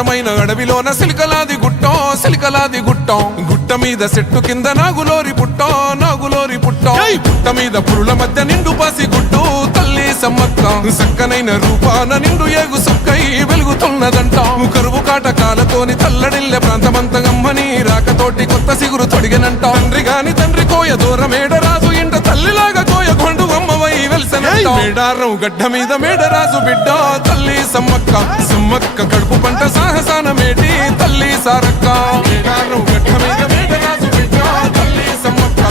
దట్టమైన అడవిలోన సిలికలాది గుట్టం గుట్ట మీద చెట్టు కింద నాగులోరి పుట్టం పుట్ట మీద పురుల మధ్య నిండు పాసి గుట్టు తల్లి సమ్మక్క సక్కనైన రూపాన నిండు ఏగు సుక్కై వెలుగుతున్నదంట కరువు కాటకాలతోని తల్లడిల్లె ప్రాంతమంతగమ్మని రాకతోటి కొత్త సిగురు తొడిగనంట తండ్రి కోయ దూరమేడ రాజు ఇంట తల్లిలాగా కోయ కొండు అమ్మవై వెలిసనంట మేడారం గడ్డ మీద మేడరాజు బిడ్డ తల్లి సమ్మక్క కడుపు పంట సాహసాన మేటి తల్లి సారక్క మేడారం గడ్డ మీద మేడరాజు బిడ్డ తల్లి సమ్మక్క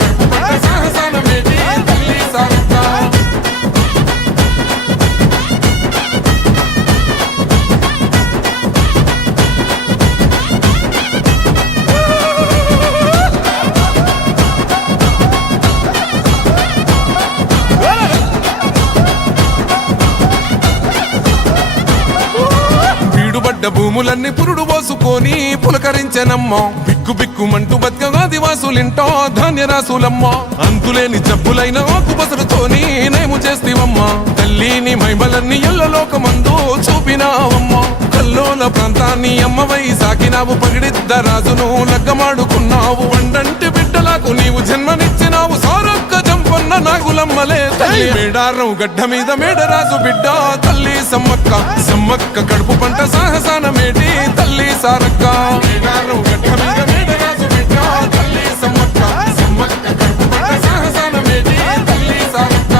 కడుపు పంట సాహసాన మేటి తల్లి సారక్క భూములన్నీ పురుడు పోసుకొని పులకరించెనమ్మా బిక్కుమంటూ బతుకగా ఆదివాసులింటో ధాన్యరాసులమ్మా అంతులేని జబ్బులైన ఆకుబసరుతోని నయము చేస్తేవమ్మా తల్లిని మైమలన్నీ ఎల్లలోకమందు చూపినావమ్మా కల్లోల ప్రాంతాన్ని అమ్మవై సాకినావు పగిడిద్ద రాజును లగ్గమాడుకున్నావు వండంటి బిడ్డలకు నీవు జన్మనిచ్చినావు సారక్క జంపన్న నాగులమ్మలే తల్లి మేడారం గడ్డ మీద మేడరాజు బిడ్డ తల్లి సమ్మక్క కడుపు పంట సాహసాన మేటి తల్లి సారక్క మేడారం గడ్డ మీద మేడరాజు బిడ్డ తల్లి సమ్మక్క కడుపు పంట సాహసాన మేటి తల్లి సారక్క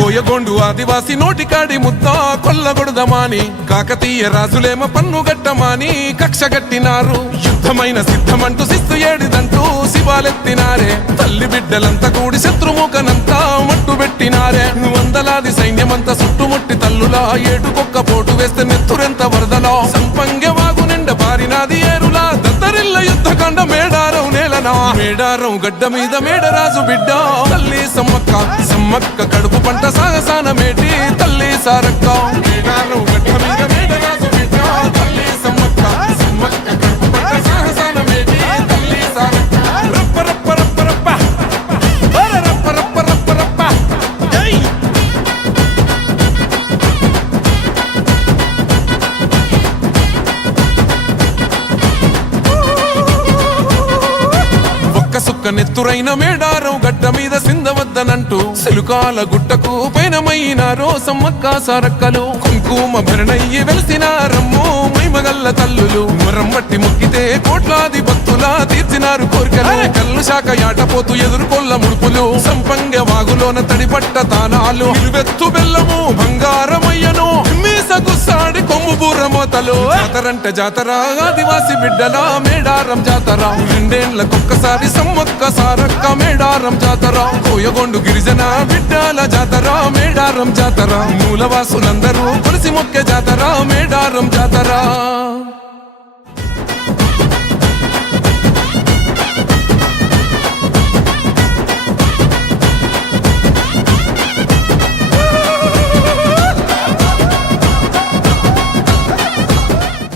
కోయగొండు ఆదివాసి నోటికాడి ముద్ద కొల్లగొడదమాని కాకతీయ రాజులేమ పన్ను గట్టమాని కక్ష గట్టినారు యుద్ధమైన సిద్ధమంటూ శిస్తు ఏడిదంటూ శివాలెత్తినారే తల్లి బిడ్డలంతా కూడి శత్రుముఖనంతా మట్టు పెట్టినారే వందలాది సైన్యమంతా చుట్టుముట్టి తల్లులా ఏటుకొక్క పోటు వేస్తే నెత్తురెంత వరదలా సంపంగె వాగు నిండ బారినాది ఏరులా దత్తరిల్ల యుద్ధకాండ మేడారం నేలనా మేడారం గడ్డ మీద మేడరాజు బిడ్డ తల్లి సమ్మక్క కడుపు పంట సాగసాన మేటి తల్లి సారక్క మేడారం గడ్డ మీద మేడరాజు బిడ్డ తల్లి సమ్మక్క కడుపు పంట సాగసాన మేటి తల్లి సారక్క రప్ప రప్ప రప్ప రప్ప రప్ప రప్ప రప్ప రప్ప జై సుక్క నెత్తురైన మేడారం గడ్డ మీద సిందవద్దనంటూ సెలుకాల గుట్టకు పైనమైనారో సమ్మక్క సారక్కలు కుంకుమ భరణయ్యి వెలిసినారమ్మో మైమగల్ల తల్లులు మరమ్మట్టి ముక్కితే కోట్లాది భక్తులా తీర్చినారు కోరికలు కల్లు శాఖ యాటపోతూ ఎదుర్కొల్ల ముడుపులు సంపంగ వాగులోన తడిపట్ట తానాలు నిలువెత్తు బెల్లము బంగారమయ్యను మీసగుస్సాడి కొమ్ము బూరమోతలు జాతరంటే జాతర ఆదివాసి బిడ్డల మేడారం జాతర రెండేళ్లకొక్కసారి సమ్మక్క సారక్క మేడారం జాతర కోయగొండు గిరిజన బిడ్డల జాతర మేడారం జాతర మూలవాసులందరూ కొలిసి మొక్కే జాతర మేడారం జాతర